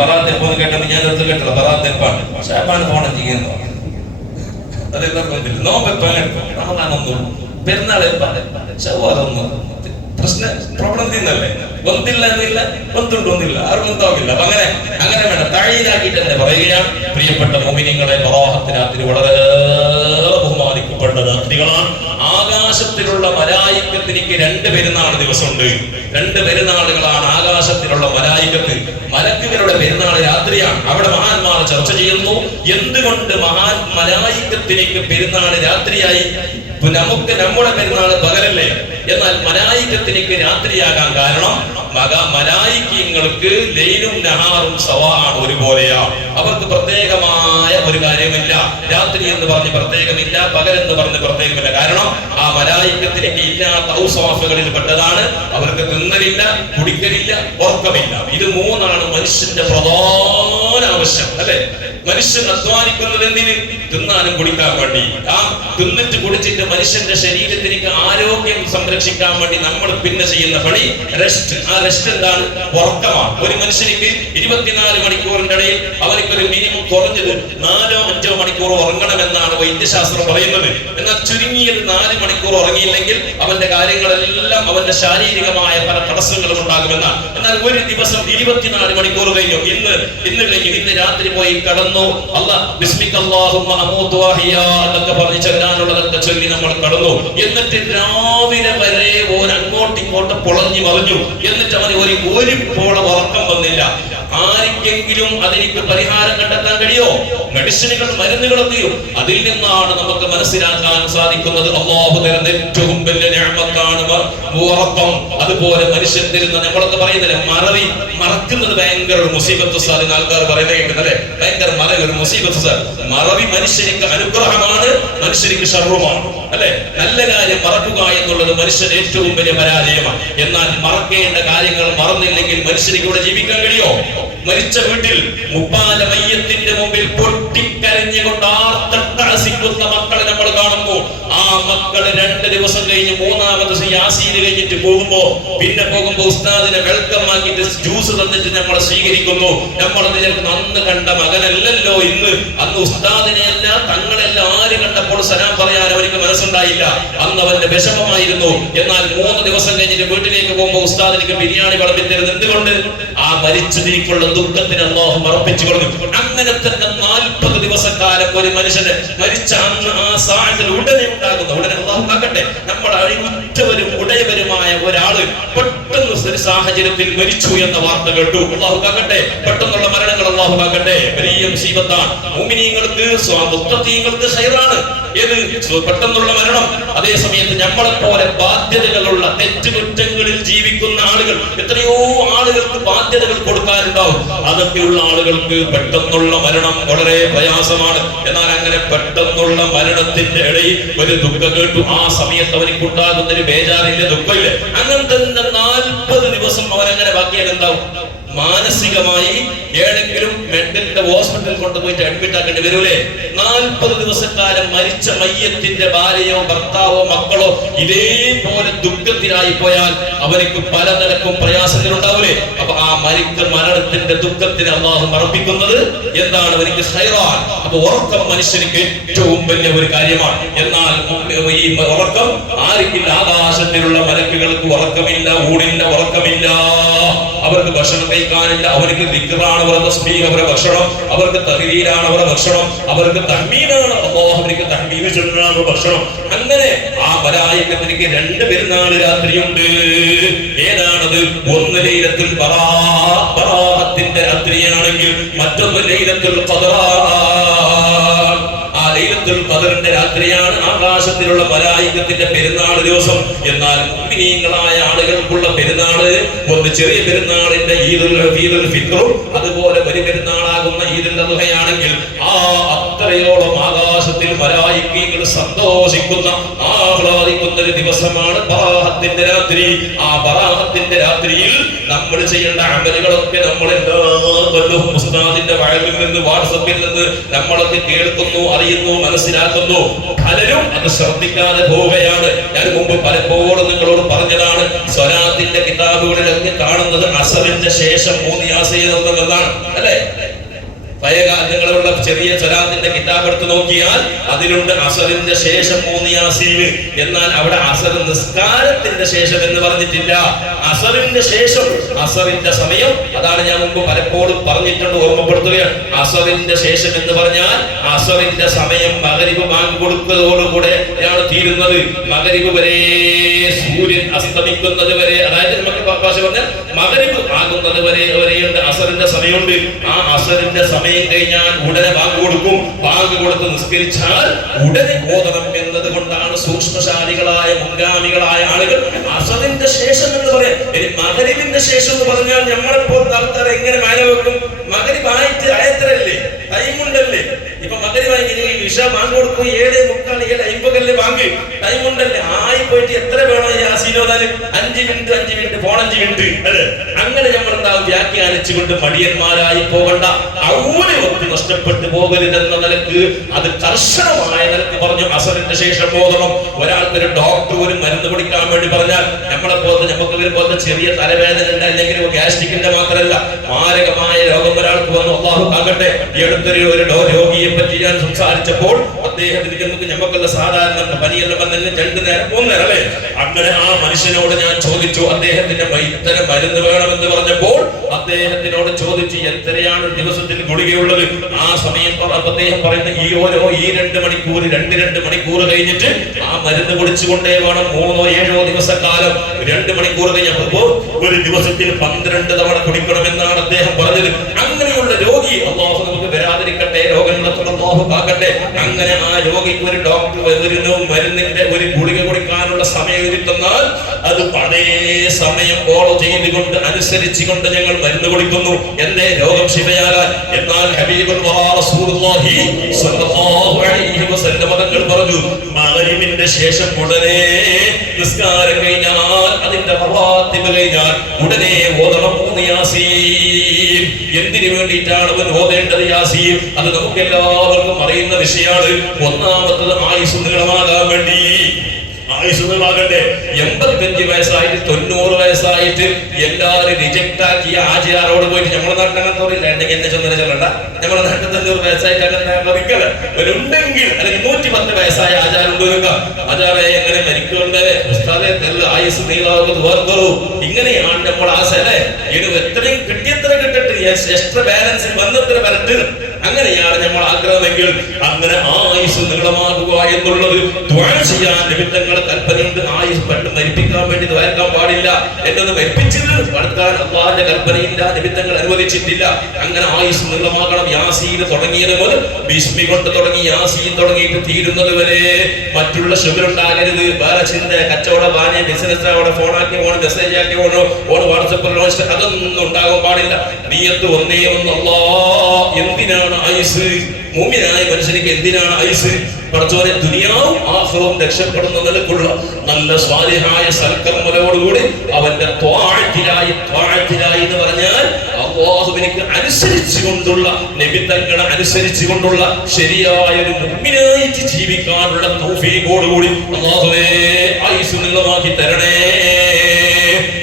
ബറാത്തെപ്പോന്ന് കേട്ടത് ഞാൻ അടുത്ത് കേട്ടത് ബറാത്തെപ്പാണ് ഷാബാണ് ഫോണം ചെയ്യുന്നു അതെല്ലാം നോമ്പെപ്പാനൊന്നും പെരുന്നാളെപ്പാണ് ശവ്വാലൊന്നും പ്രശ്നം പ്രോബ്ലം തീർന്നല്ലേ ഒന്നില്ല എന്നില്ല ഒന്നുണ്ടൊന്നില്ല ആരും ഒന്നാവില്ല. അപ്പൊ അങ്ങനെ വേണം താഴീനാക്കിയിട്ട് തന്നെ പറയുകയാണ്. പ്രിയപ്പെട്ട മുഅ്മിനീങ്ങളെ, ബറാഅത്ത് രാത്രി വളരെ ബഹുമാനിക്കപ്പെട്ട രാത്രികളാണ്. ആകാശത്തിലുള്ള മലായികത്തിനിക്ക് 2 പെരുന്നാൾ ദിവസമുണ്ട്. 2 പെരുന്നാളുകളാണ് ആകാശത്തിലുള്ള മലായികത്ത്. മലക്കുകളുടെ പെരുന്നാൾ രാത്രിയാണ്. അവിടെ മഹാന്മാർ ചർച്ച ചെയ്യുന്നു, എന്തുകൊണ്ട് മലായികത്തിനിക്ക് പെരുന്നാൾ രാത്രിയായി? നമുക്ക് നമ്മുടെ പെരുന്നാൾ പകലല്ലേ, എന്നാൽ മലായികത്തിനിക്ക് രാത്രിയാകാൻ കാരണം മലായികങ്ങൾക്ക് ലൈലും നഹാറും സവാഅാണ്, ഒരുപോലെയാണ്. അവർക്ക് പ്രത്യേകമായ ഒരു കാര്യമില്ല. രാത്രി എന്ന് പറഞ്ഞ് പ്രത്യേകമില്ല, പകൽ എന്ന് പറഞ്ഞ് പ്രത്യേകമില്ല. കാരണം ആ മലായികത്തിനിക്ക് ഇല്ലാത്ത ഔസാഫുകളിൽ പെട്ടതാണ്. അവർക്ക് തിന്നലില്ല, കുടിക്കലില്ല, ഉറക്കമില്ല. ഇത് 3ആണ് മനുഷ്യന്റെ പ്രധാന ആവശ്യം, അല്ലെ? മനുഷ്യൻ അധ്വാനിക്കുന്നത് എന്തിന്? തിന്നാനും കുടിക്കാൻ വേണ്ടി. ആ തിന്നിട്ട് കുടിച്ചിട്ട് മനുഷ്യന്റെ ശരീരത്തിലേക്ക് ആരോഗ്യം സംരക്ഷിക്കാൻ വേണ്ടി നമ്മൾ പിന്നെ ചെയ്യുന്ന പണി റെസ്റ്റ്. ആ റെസ്റ്റ് എന്താണ്? ഉറക്കമാണ്. ഒരു മനുഷ്യനിക്ക് 24 മണിക്കൂറിന്റെ ഇടയിൽ അവനക്കൊരു മിനിമം കുറഞ്ഞത് 4-5 മണിക്കൂർ ഉറങ്ങണമെന്നാണ് വൈദ്യശാസ്ത്രം പറയുന്നത്. എന്നാൽ ചുരുങ്ങിയത് 4 മണിക്കൂർ ഉറങ്ങിയില്ലെങ്കിൽ അവന്റെ കാര്യങ്ങളെല്ലാം, അവന്റെ ശാരീരികമായ പല തടസ്സങ്ങളും ഉണ്ടാകുമെന്നാണ്. എന്നാൽ ഒരു ദിവസം 24 മണിക്കൂർ കഴിഞ്ഞു. ഇന്ന് കഴിഞ്ഞു, ഇന്ന് രാത്രി പോയി കടന്നു, അല്ലാഹ് ബിസ്മിക്കല്ലാഹുമ്മ അമൂതു വഹിയാ എന്നൊക്കെ പറഞ്ഞ് ചൊല്ലാനുള്ളതൊക്കെ ചൊല്ലി നമ്മൾ കടന്നു. എന്നിട്ട് രാവിലെ വരെ അങ്ങോട്ടും ഇങ്ങോട്ടും പൊളഞ്ഞു മറിഞ്ഞു. എന്നിട്ട് അവന് ഒരു പോള ഉറക്കം വന്നില്ല. ആർക്കെങ്കിലും അതിലേക്ക് പരിഹാരം കണ്ടെത്താൻ കഴിയോ? മെഡിസിനുകൾ, മരുന്നുകളൊക്കെയും. അതിൽ നിന്നാണ് നമുക്ക് മനസ്സിലാക്കാൻ സാധിക്കുന്നത് അല്ലാഹു തരുന്ന ഏറ്റവും വലിയ നിഅമത്താണ് ഉറക്കം. അതുപോലെ മനുഷ്യൻ തരുന്ന, നമ്മളൊക്കെ പറയുന്നില്ലേ, മറക്കുന്നത് ഭയങ്കര ഒരു മുസീബത്ത് സാർ എന്ന് ആൾക്കാർ പറയുന്നത് കേൾക്കുന്നല്ലേ, ഭയങ്കര ഒരു മുസീബത്ത് സാർ. മറവി മനുഷ്യനിക്ക് അനുഗ്രഹമാണ്, മനുഷ്യനിക്ക് ശർറുമാണ്, അല്ലെ? നല്ല കാര്യം മറക്കുക എന്നുള്ളത് മനുഷ്യന് ഏറ്റവും വലിയ പരാജയമാണ്. എന്നാൽ മറക്കേണ്ട കാര്യങ്ങൾ മറന്നില്ലെങ്കിൽ മനുഷ്യനിക്ക് ഇവിടെ ജീവിക്കാൻ കഴിയോ? മരിച്ച വീട്ടിൽ മുപ്പാല മയ്യത്തിന്റെ മുമ്പിൽ പൊട്ടിക്കരഞ്ഞുകൊണ്ട് ആർത്തട്ടഹസിക്കുന്ന മക്കളെ നമ്മൾ കാണുന്നു. ആ മക്കള് 2 ദിവസം കഴിഞ്ഞ് 3-ാമത്തെ ദിവസം യാസീൻ കഴിഞ്ഞിട്ട് പോകുമ്പോ ഉസ്താദിനെ വെൽക്കം ആക്കിയിട്ട് ജ്യൂസ് തന്നിട്ട് നമ്മളെ സ്വീകരിക്കുന്നു. നമ്മൾ അന്ന് കണ്ട മകനല്ലല്ലോ ഇന്ന്. അന്ന് ഉസ്താദിനെയല്ല, തങ്ങളെല്ലാം ആര് കണ്ടപ്പോൾ സലാം പറയാൻ അവർക്ക് മനസ്സുണ്ടായില്ല. അന്ന് അവന്റെ വിഷമമായിരുന്നു. എന്നാൽ 3 ദിവസം കഴിഞ്ഞിട്ട് വീട്ടിലേക്ക് പോകുമ്പോൾ ഉസ്താദിലേക്ക് ബിരിയാണി വിളമ്പിത്തരുന്നത് എന്തുകൊണ്ട്? ആ മരിച്ചതിലേക്കുള്ള ദുഃഖത്തിന് അല്ലാഹു മറപ്പിച്ചു കൊടുക്കും. അങ്ങനെ തന്നെ 40 ദിവസക്കാലം ഒരു മനുഷ്യന് മരിച്ച അന്ന് ആ സാഹചര്യം ഉടനെ അല്ലാഹു കാക്കട്ടെ, നമ്മൾ അഴിവുറ്റവരും ഉടയവരുമായ ഒരാള് പെട്ടെന്ന് ഒരു സാഹചര്യത്തിൽ മരിച്ചു എന്ന വാർത്ത കേട്ടു. അല്ലാഹു കാക്കട്ടെ, പെട്ടെന്നുള്ള മരണങ്ങൾ അല്ലാഹു കാക്കട്ടെ, വലിയ മുസീബത്താണ്. മുഅ്മിനീങ്ങൾക്ക് മുത്തഖീങ്ങൾക്ക് ഖൈറാണ് ഏത് പെട്ടെന്നുള്ള മരണം. അതേ സമയത്ത് നമ്മളെ പോലെ ബാധ്യതകളുള്ള തെറ്റുകുറ്റങ്ങളിൽ ജീവിക്കുന്ന ആളുകൾ, എത്രയോ ആളുകൾക്ക് ബാധ്യതകൾ കൊടുക്കാനുണ്ടാവും. അതൊക്കെയുള്ള ആളുകൾക്ക് പെട്ടെന്നുള്ള മരണം വളരെ പ്രയാസമാണ്. എന്നാൽ അങ്ങനെ പെട്ടെന്നുള്ള മരണത്തിന്റെ ഇടയിൽ ഒരു ദുഃഖം കേട്ടു. ആ സമയത്ത് അവനിക്ക് ഉണ്ടാകുന്ന ഒരു ബേജാറില്ല, ദുഃഖമില്ല. അങ്ങനെ തന്നെ 40 ദിവസം അവനങ്ങനെ ബാക്കിയാൽ എന്താവും? മാനസികമായി ഏതെങ്കിലും മെന്റൽ ഹോസ്പിറ്റലിൽ കൊണ്ടുപോയിട്ട് അഡ്മിറ്റ് ആക്കേണ്ടി വരൂലേ? 40 ദിവസക്കാലം മരിച്ച മയ്യത്തിന്റെ ഭാര്യയോ ഭർത്താവോ മക്കളോ ഇതേപോലെ ദുഃഖത്തിനായി പോയാൽ അവർക്ക് പലതരക്കും പ്രയാസങ്ങൾ ഉണ്ടാവൂലേ? അപ്പൊ ആ മരണത്തിന്റെ ദുഃഖത്തിന് അല്ലാഹു മറപ്പിക്കുന്നത് എന്താണ്? അവർക്ക് ഖൈറാൻ. അപ്പൊ ഉറക്കം മനുഷ്യർക്ക് ഏറ്റവും വലിയ ഒരു കാര്യമാണ്. എന്നാൽ ഈ ഉറക്കം ആർക്കില്ല? ആകാശത്തിലുള്ള മലക്കുകൾക്ക് ഉറക്കമില്ല, ഊണില്ല, ഉറക്കമില്ല. അവർക്ക് ഭക്ഷണം കഴിക്കാനില്ല. അവർക്ക് ദിക്റാണ് അവരുടെ തസ്ബീഹ്, അവരുടെ ഭക്ഷണം. അവർക്ക് തഹ്ലീലാണ് അവരുടെ ഭക്ഷണം. അവർക്ക് തഹ്മീദാണ്, അല്ലാഹുവിലേക്ക് തഹ്മീദ് ചൊല്ലുന്നതാണ് ഭക്ഷണം. അങ്ങനെ ആ മലായികത്തിനിക്ക് 2 പെരുന്നാൾ രാത്രിയുണ്ട്. ഏതാണത്? ഒന്ന് ലൈലത്തുൽ ബറാഅത്തിന്റെ രാത്രിയാണെങ്കിൽ മറ്റൊന്ന് ലൈലത്തുൽ ഖദർ. ലൈലത്തുൽ ഖദറിന്റെ രാത്രിയാണ് ആകാശത്തിലുള്ള മലായികത്തിന്റെ പെരുന്നാൾ ദിവസം. എന്നാൽ മുഅ്മിനീങ്ങളായ ആളുകൾക്കുള്ള പെരുന്നാള് ഒന്ന് ചെറിയ പെരുന്നാളിന്റെ ഈദുൽ ഫിത്റും അതുപോലെ വലിയ പെരുന്നാളാകുന്ന ഈദുൽ അദ്ഹയാണെങ്കിൽ ആ അത്രയോളം ആകാശത്തിൽ മലായികകൾ സന്തോഷിക്കുന്ന ആഹ്ലാദിക്കുന്ന ഒരു ദിവസമാണ് ബറാഅത്തിന്റെ രാത്രി. ആ ബറാഅത്തിന്റെ രാത്രിയിൽ നമ്മൾ ചെയ്യേണ്ട അമലുകളൊക്കെ നമ്മൾ എല്ലാ കൊല്ലവും ഉസ്താദിന്റെ വയലിൽ നിന്ന് വാട്സപ്പിൽ നിന്ന് നമ്മളൊക്കെ കേൾക്കുന്നു, അറിയുന്നു, മനസ്സിലാക്കുന്നു. പലരും അത് ശ്രദ്ധിക്കാതെ പോവുകയാണ്. ഞാൻ മുമ്പ് പലപ്പോഴും നിങ്ങളോട് പറഞ്ഞതാണ്, സ്വലാത്തിന്റെ കിതാബുകളിലൊക്കെ കാണുന്നത് അസറിന്റെ ശേഷം 3 യാസീൻ എന്നാണ് അല്ലേ? പഴയകാലങ്ങളുള്ള ചെറിയ സ്വലാത്തിന്റെ കിതാബ് എടുത്ത് നോക്കിയാൽ അതിലുണ്ട് അസറിന്റെ ശേഷം 3 യാസീൻ. എന്നാൽ അവിടെ അസർ നിസ്കാരത്തിന്റെ ശേഷം എന്ന് പറഞ്ഞിട്ടില്ല. അസറിന്റെ ശേഷം, അസറിന്റെ സമയം, അതാണ് ഞാൻ മുമ്പ് പലപ്പോഴും പറഞ്ഞിട്ടുണ്ട്, ഓർമ്മപ്പെടുത്തുകയാണ്. അസറിന്റെ ശേഷം എന്ന് പറഞ്ഞാൽ അസറിന്റെ സമയം മഗ്രിബ് ബാങ്ക് കൊടുക്കുന്നതോടുകൂടെയാണ് തീരുന്നത്. മഗ്രിബ് വരെ, സൂര്യൻ അസ്തമിക്കുന്നത് വരെ, അതായത് നമുക്ക് ഭാഷ പറഞ്ഞാൽ മഗ്രിബ് ആകുന്നത് വരെയുണ്ട് അസറിന്റെ സമയമുണ്ട്. ആ അസറിന്റെ സമയം കഴിഞ്ഞാൽ ഉടനെ ബാങ്ക് കൊടുക്കും. ബാങ്ക് കൊടുത്ത് നിസ്കരിച്ചാൽ ഉടനെ ഓതണം എന്നത് കൊണ്ടാണ് സൂക്ഷ്മശാലികളായ മുൻഗാമികളായ ആളുകൾ അസറിന്റെ ശേഷം എന്ന് പറയാം. ഇനി മഗ്രിബിന്റെ ശേഷം എന്ന് പറഞ്ഞാൽ നമ്മളെപ്പോലത്തെ ആൾക്കാർ എങ്ങനെ മാന വെക്കും? മഗ്രിബ് ആയിട്ട് ആയത്രല്ലേ, ടൈമുണ്ടല്ലേ? ഇപ്പൊ മഗ്രിബായി ഇഷ ബാങ്ക് കൊടുക്കും 7:45 7:50 ബാങ്ക്, ടൈമുണ്ടല്ലേ? ആയി പോയിട്ട് എത്ര വേണോ യാസീനോദാന്? 5 മിനിറ്റ് ഫോൺ 5 മിനിറ്റ് അല്ലേ? അങ്ങനെ നമ്മൾ എന്താ വ്യാഖ്യാനിച്ചുകൊണ്ട് മടിയന്മാരായി പോകണ്ട. ഔലിവത്ത് നഷ്ടപ്പെട്ടു പോകരുതെന്ന നിലക്ക് അത് കർശനമായ നിലക്ക് പറഞ്ഞു. അസറിന്റെ ശേഷം ഓതണം. ഒരാൾക്കൊരു ഡോക്ടർ ഒരു മരുന്ന് കുടിക്കാൻ വേണ്ടി പറഞ്ഞാൽ നമ്മളെ പോലത്തെ നമുക്ക് പോലത്തെ ചെറിയ തലവേദന അല്ലെങ്കിൽ ഗ്യാസ്ട്രിക്കിന്റെ മാത്രമല്ല, മാരകമായ രോഗം ഒരാൾക്ക് വന്നു, അല്ലാഹു കാക്കട്ടെ. ഈ അടുത്തൊരു രോഗിയെ പറ്റി ഞാൻ സംസാരിച്ചപ്പോൾ അദ്ദേഹത്തിന് നമുക്കുള്ള സാധാരണ പനിയെല്ലാം വന്നതിന് 2 നേരം 3 നേരം അല്ലേ? അങ്ങനെ ആ മനുഷ്യനോട് ഞാൻ ചോദിച്ചു, അദ്ദേഹത്തിന്റെ ഇത്തരം മരുന്ന് വേണമെന്ന് പറഞ്ഞപ്പോൾ അദ്ദേഹത്തിനോട് ചോദിച്ചു, എത്രയാണ് ഒരു ദിവസത്തിൽ ഗുളികയുള്ളത്? ആ സമയം അദ്ദേഹം പറയുന്നത് ഈ 2 മണിക്കൂർ കഴിഞ്ഞിട്ട് ആ മരുന്ന് കുടിച്ചുകൊണ്ടേ വേണം. 3 7 ദിവസക്കാലം 2 മണിക്കൂർ കഴിഞ്ഞപ്പോ ഒരു ദിവസത്തിൽ 12 തവണ കുടിക്കണമെന്നാണ് അദ്ദേഹം പറഞ്ഞത്. അങ്ങനെയുള്ള രോഗി അല്ലാഹു നമുക്ക് വരാതിരിക്കട്ടെ, രോഗങ്ങളൊക്കെ അല്ലാഹു കാക്കട്ടെ. അങ്ങനെ ആ രോഗിക്ക് ഒരു ഡോക്ടർ മരുന്നിന്റെ ഒരു ഗുളിക കുടിക്കാനുള്ള സമയം ഇരുത്തുന്നാൽ അത് പഴയ സമയം ഫോളോ ചെയ്തുകൊണ്ട് അനുസരിച്ചുകൊണ്ട് ഞങ്ങൾ മരുന്ന് കുടിക്കുന്നു. എന്തേ? രോഗം ശിവയാകാൻ. എന്നാൽ ഹബീബുല്ലാഹി റസൂലുള്ളാഹി സ്വല്ലല്ലാഹു അലൈഹി വസല്ലം തങ്ങൾ പറഞ്ഞു, മഗ്രിബിന്റെ ശേഷം ഉടനെ നിസ്കാരം കഴിഞ്ഞാൽ, അതിന്റെ മറാത്തിബ് കഴിഞ്ഞാൽ ഉടനെ ഓതണം 3 യാസീൻ. എന്തിനു വേണ്ടിയിട്ടാണ് അവൻ ഓതേണ്ടത് യാസീൻ? അത് നമുക്ക് എല്ലാവർക്കും അറിയുന്ന വിഷയമാണ്. ഒന്നാമത്തത് ആയുസ് നീളമാകാൻ വേണ്ടി. ആയുസ്സുകളാകട്ടെ 85 വയസ്സായിട്ട് 90 വയസ്സായിട്ട് എല്ലാവരും റിജക്ട് ആക്കിയ ആചാരോട് പോയിട്ട് നമ്മുടെ നാട്ടിൽ അങ്ങനെ തോന്നില്ല. ഉണ്ടെങ്കിൽ എന്നെ ചൊല്ലണ്ട, നമ്മുടെ നാട്ടിൽ 90 വയസ്സായിട്ട് അങ്ങനെ മരിക്കല് ഉണ്ടെങ്കിൽ, അല്ലെങ്കിൽ 110 വയസ്സായ ആചാരം ഉണ്ട്. ആചാരെ എങ്ങനെ മരിക്കുന്നുണ്ട്? ഉസ്താദെ ആയുസ് നീളാകുന്നത് വേർക്കറു. ഇങ്ങനെയാണ് നമ്മൾ ആശയല്ലേ? എത്രയും കിട്ടിയത്ര കിട്ടട്ടെ, എക്സ്ട്രാ ബാലൻസ് വന്നത്ര വരട്ട്. അങ്ങനെയാണ് നമ്മൾ ആഗ്രഹമെങ്കിൽ അങ്ങനെ ആയുസ് നീളമാകുക എന്നുള്ളത് ദുആ ചെയ്യാൻ നിമിത്തങ്ങൾ കൽപ്പനയുണ്ട്. ആയുസ് പെട്ടെന്ന് മരിപ്പിക്കാൻ വേണ്ടി ദ്വാരക്കാൻ പാടില്ല. എന്നൊന്ന് മരിപ്പിച്ചത് പഠിക്കാൻ അല്ലാഹുവിന്റെ കൽപ്പനയില്ല, നിമിത്തങ്ങൾ അനുവദിച്ചിട്ടില്ല. അങ്ങനെ ആയുസ് നീളമാകണം. യാസീൻ തുടങ്ങിയത് മുതൽ ബിസ്മി കൊണ്ട് തുടങ്ങി യാസീൻ തുടങ്ങിയിട്ട് തീരുന്നത് വരെ മറ്റുള്ള ശുഭരുണ്ടാകരുത്. വേറെ ചിന്ത, കച്ചവട ബാനെ, ബിസിനസ്, അവിടെ ഫോണാക്കി പോണോ, മെസ്സേജ് ആക്കി പോണോ, വാട്സപ്പിൽ അതൊന്നും ഉണ്ടാകാൻ പാടില്ല. നീയത്ത് ഒന്നേ ഒന്ന് അല്ലാഹ്. എന്തിനാണ് ആയുസ്? മുഅ്മിനായ മനുഷ്യനിക്ക് എന്തിനാണ് ആയുസ്? പടച്ചോനെ ദുനിയാവും ആഖിറവും രക്ഷപ്പെടുന്ന നിലക്കുള്ള നല്ല സ്വാലിഹായ സൽക്കർമ്മങ്ങളോടുകൂടി അവന്റെ ത്വാഅത്തിലായി എന്ന് പറഞ്ഞാൽ അല്ലാഹുവിനെ അനുസരിച്ചുകൊണ്ടുള്ള, നിബിധങ്ങളെ അനുസരിച്ചുകൊണ്ടുള്ള ശരിയായ ഒരു മുഅ്മിനായിട്ട് ജീവിക്കാനുള്ള തൗഫീഖോടുകൂടി അല്ലാഹുവേ ആയുസ് നീളമാക്കി തരണേ.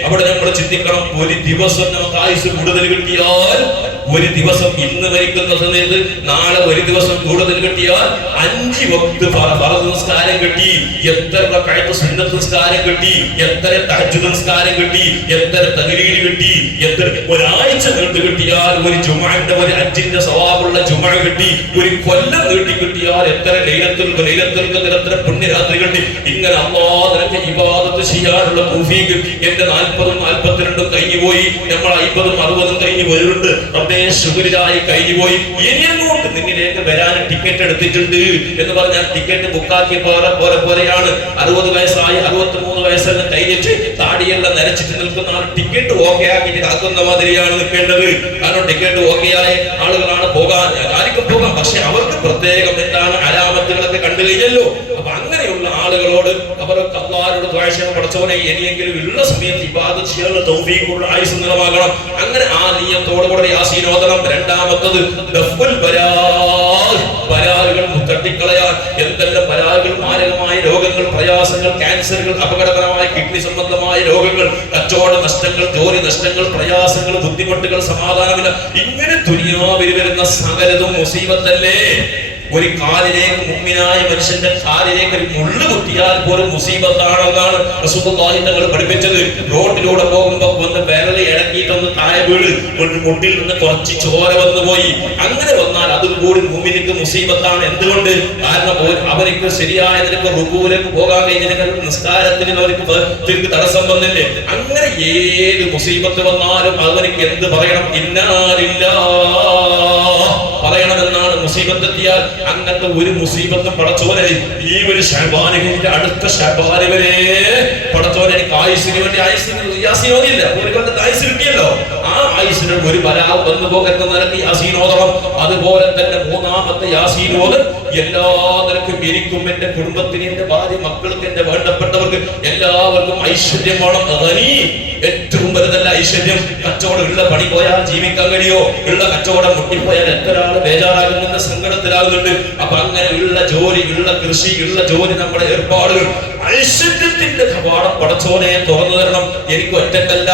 അവിടെ നമ്മൾ ചിന്തിക്കണം, ഒരു ദിവസം നമുക്ക് ആയുസ് കൂടുതൽ കിട്ടിയാൽ, ഒരു ദിവസം ഇന്ന് മരിക്കുന്ന സമയത്ത് നാളെ ഒരു ദിവസം കൂടുതൽ കിട്ടിയാൽ 5 വക്ത് ഫർദ് നിസ്കാരം കിട്ടി, എത്ര റക്അത്ത് സുന്നത്ത് നിസ്കാരം കിട്ടി, എത്ര തഹജ്ജുദ് നിസ്കാരം കിട്ടി, എത്ര തഹ്ലീൽ കിട്ടി, എത്ര ഒരാഴ്ച നീണ്ടു കിട്ടിയാൽ, ഒരു ജുമുഅന്റെ ഒരു ഹജ്ജിന്റെ സവാബുള്ള ജുമുഅ കിട്ടി, ഒരു കൊല്ലം നീട്ടി കിട്ടിയാൽ എത്ര ലൈലത്തുൽ ഖദർ, എത്ര പുണ്യരാത്രി കിട്ടി. ഇങ്ങനെ അല്ലാഹു നിനക്ക് ഇബാദത്ത് ചെയ്യാനുള്ള തൗഫീഖ്. എന്റെ 40 42 കഴിഞ്ഞു പോയി, നമ്മൾ 50 60 കഴിഞ്ഞു പോയിട്ടുണ്ട്. റബ്ബേ ശുക്രിലായി കഴിഞ്ഞു പോയി. ഇനി അങ്ങോട്ട് നിന്നിലേക്ക് വരാൻ ടിക്കറ്റ് എടുത്തിട്ടുണ്ട് എന്ന് പറഞ്ഞാൽ ടിക്കറ്റ് ബുക്കാക്കിയ പോലെയാണ്. 60 വയസ്സായി 63 വയസ്സെല്ലാം കഴിഞ്ഞിട്ട് താടിയെല്ലാം നരച്ചിട്ട് നിൽക്കുന്ന ആൾ ടിക്കറ്റ് ഓക്കെ ആക്കിയിട്ട് കാക്കുന്ന മാതിരിയാണ് നിൽക്കേണ്ടത്. കാരണം ടിക്കറ്റ് ഓക്കെ ആയ ആളുകളാണ് പോകാൻ, ആർക്കും പോകാം. പക്ഷെ അവർക്ക് പ്രത്യേകം എന്താണ് അലാമത്തുകളൊക്കെ കണ്ടു കഴിഞ്ഞല്ലോ. പഠിച്ചവനെ ഇനിയെങ്കിലും ഉള്ള സമയത്ത് ഇബാദത്ത് ചെയ്യാനുള്ള തൗഫീഖുള്ള ആയുസ് നിലമാകണം. അങ്ങനെ ആ നിയ്യത്തോടുകൂടെ യാസീൻ ഓതണം. രണ്ടാമത്തത് പരാലുകൾ തട്ടിക്കളയാൻ. എന്തെല്ലാം പരാലുകൾ, മാരകമായ രോഗങ്ങൾ, പ്രയാസങ്ങൾ, ക്യാൻസറുകൾ, അപകടകരമായ കിഡ്നി സംബന്ധമായ രോഗങ്ങൾ, കച്ചവട നഷ്ടങ്ങൾ, ജോലി നഷ്ടങ്ങൾ, പ്രയാസങ്ങൾ, ബുദ്ധിമുട്ടുകൾ, സമാധാനമില്ല, ഇങ്ങനെ ദുനിയാവിൽ വരുന്ന സകലതും മുസീബത്തല്ലേ. ഒരു കാലിലേക്ക്, മുഅ്മിനായ മനുഷ്യന്റെ കാലിലേക്ക് ഒരു മുള്ളു കുത്തിയാൽ പോലും മുസീബത്താണെന്നാണ് റസൂലുള്ളാഹി തങ്ങൾ പഠിപ്പിച്ചത്. റോഡിലൂടെ പോകുമ്പോൾ ഒന്ന് വിരൽ ഇടക്കിയിട്ടൊന്ന് താഴെ വീട് മുട്ടിൽ നിന്ന് കുറച്ച് ചോര വന്നു പോയി, അങ്ങനെ വന്നാൽ അതും കൂടി മുഅ്മിനിക്ക് മുസീബത്താണ്. എന്തുകൊണ്ട്? കാരണം അവർക്ക് ശരിയായ നിലക്ക് റുകൂലേക്ക് പോകാൻ കഴിഞ്ഞില്ലെങ്കിൽ നിസ്കാരത്തിന് അവർക്ക് തടസ്സം വന്നില്ലേ. അങ്ങനെ ഏത് മുസീബത്ത് വന്നാലും അവർക്ക് എന്ത് പറയണം? ഇന്നാലില്ലാഹ് പറയണമെന്നാണ്. മുസീബത്ത് എത്തിയാൽ അങ്ങനത്തെ ഒരു മുസീബത്തും പടച്ചോനെ ഈ ഒരു ശഅബാനിന്റെ അടുത്ത ശഅബാനി വരെ പടച്ചോനെ എനിക്ക് ആയുസ്സിന് വേണ്ടി യാസീനോദില്ല. ഒരു കൊല്ലത്തെ ആയുസ് കിട്ടിയല്ലോ, ആ ആയുസ്സിന് ഒരു ബലാവ് വന്നു പോകരുന്ന നിലക്ക് യാസീൻ ഓതണം. അതുപോലെ തന്നെ മൂന്നാമത്തെ യാസീൻ ഓതൽ എല്ലാ നിലക്കും എനിക്കും എന്റെ കുടുംബത്തിന്, എന്റെ ഭാര്യ മക്കൾക്ക്, എന്റെ വേണ്ടപ്പെട്ടവർക്ക് എല്ലാവർക്കും ഐശ്വര്യം വേണം. ഏറ്റവും വലുതല്ല ഐശ്വര്യം. കച്ചവടം ഉള്ള പണി പോയാൽ ജീവിക്കാൻ കഴിയോ? ഉള്ള കച്ചവടം മുട്ടിപ്പോയാൽ എത്ര ആള് ബേജാറാകുന്ന സങ്കടത്തിലാകുന്നുണ്ട്. അപ്പൊ അങ്ങനെ ഉള്ള ജോലി, ഉള്ള കൃഷി, ഉള്ള ജോലി, നമ്മുടെ ഏർപ്പാടുകൾ, ഐശ്വര്യത്തിന്റെ കവാടം പടച്ചോനെ തുറന്നു തരണം. എനിക്ക് ഒറ്റക്കല്ല,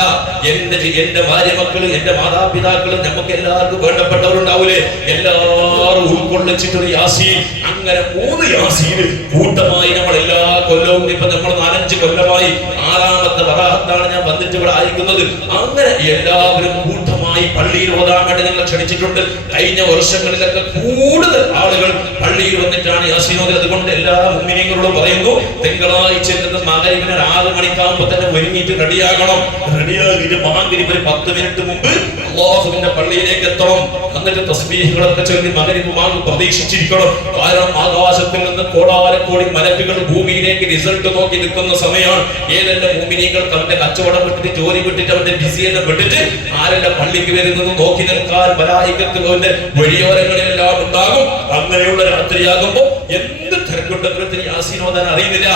എന്റെ ഭാര്യ മക്കള്, എന്റെ മാതാപിതാക്കള്, നമുക്ക് എല്ലാവർക്കും വേണ്ടപ്പെട്ടവരുണ്ടാവൂലേ, എല്ലാവരും ഉൾക്കൊള്ളിച്ചിട്ടൊരു യാസീൻ. അങ്ങനെ 3 യാസീൻ കൂട്ടമായി നമ്മൾ എല്ലാ കൊല്ലവും, ഇപ്പൊ നമ്മൾ 4-5 കൊല്ലമായി 6ാമത്തെ ബറാഅത്താണ് ഞാൻ വന്നിട്ട് ഇവിടെ ആയിരിക്കുന്നത്. അങ്ങനെ എല്ലാവരും കൂട്ടമായി പള്ളിയിൽ ഓതാൻ വേണ്ടി നിങ്ങൾ ക്ഷണിച്ചിട്ടുണ്ട്. കഴിഞ്ഞ വർഷങ്ങളിലൊക്കെ കൂടുതൽ ആളുകൾ പള്ളിയിൽ വന്നിട്ടാണ് യാസീൻ ഓതുന്നത്. അതുകൊണ്ട് എല്ലാ മുഅ്മിനീങ്ങളോടും പറയുന്നു, തിങ്കളാഴ്ച മഗ്‌രിബിന് 6 മണിക്കാകുമ്പോ തന്നെ ഒരുങ്ങിയിട്ട് റെഡിയാകണം. റെഡിയാകിയിട്ട് മഗ്‌രിബിന് 10 മിനിറ്റ് മുമ്പ് അല്ലാഹുവിന്റെ പള്ളിയിലേക്ക് എത്തണം. എന്നിട്ട് തസ്ബീഹുകളൊക്കെ ചൊല്ലി മഗ്‌രിബ് ബാങ്ക് പ്രതീക്ഷിച്ചിരിക്കണം. കാരണം ആകാശത്തിൽ നിന്ന് കോടാനക്കോടി മലക്കുകൾ ഭൂമിയിലേക്ക് റിസൾട്ട് നോക്കി നിൽക്കുന്ന സമയമാണ്. ഏതെല്ലാം മുഅ്മിനീങ്ങൾ അവന്റെ കച്ചവടം വിട്ടിട്ട്, ജോലി വിട്ടിട്ട്, അവന്റെ ബിസിയെല്ലാം വിട്ടിട്ട് ആരെല്ലാം പള്ളിക്ക് വരുന്നത് നോക്കി നിൽക്കാൻ മലായികത്ത് അവന്റെ വഴിയോരങ്ങളിലെല്ലാം ഉണ്ടാകും. അങ്ങനെയുള്ള രാത്രിയാകുമ്പോ എന്ത് തിരക്കുണ്ടെങ്കിലും യാസീൻ ഓതാൻ അറിയുന്നില്ല.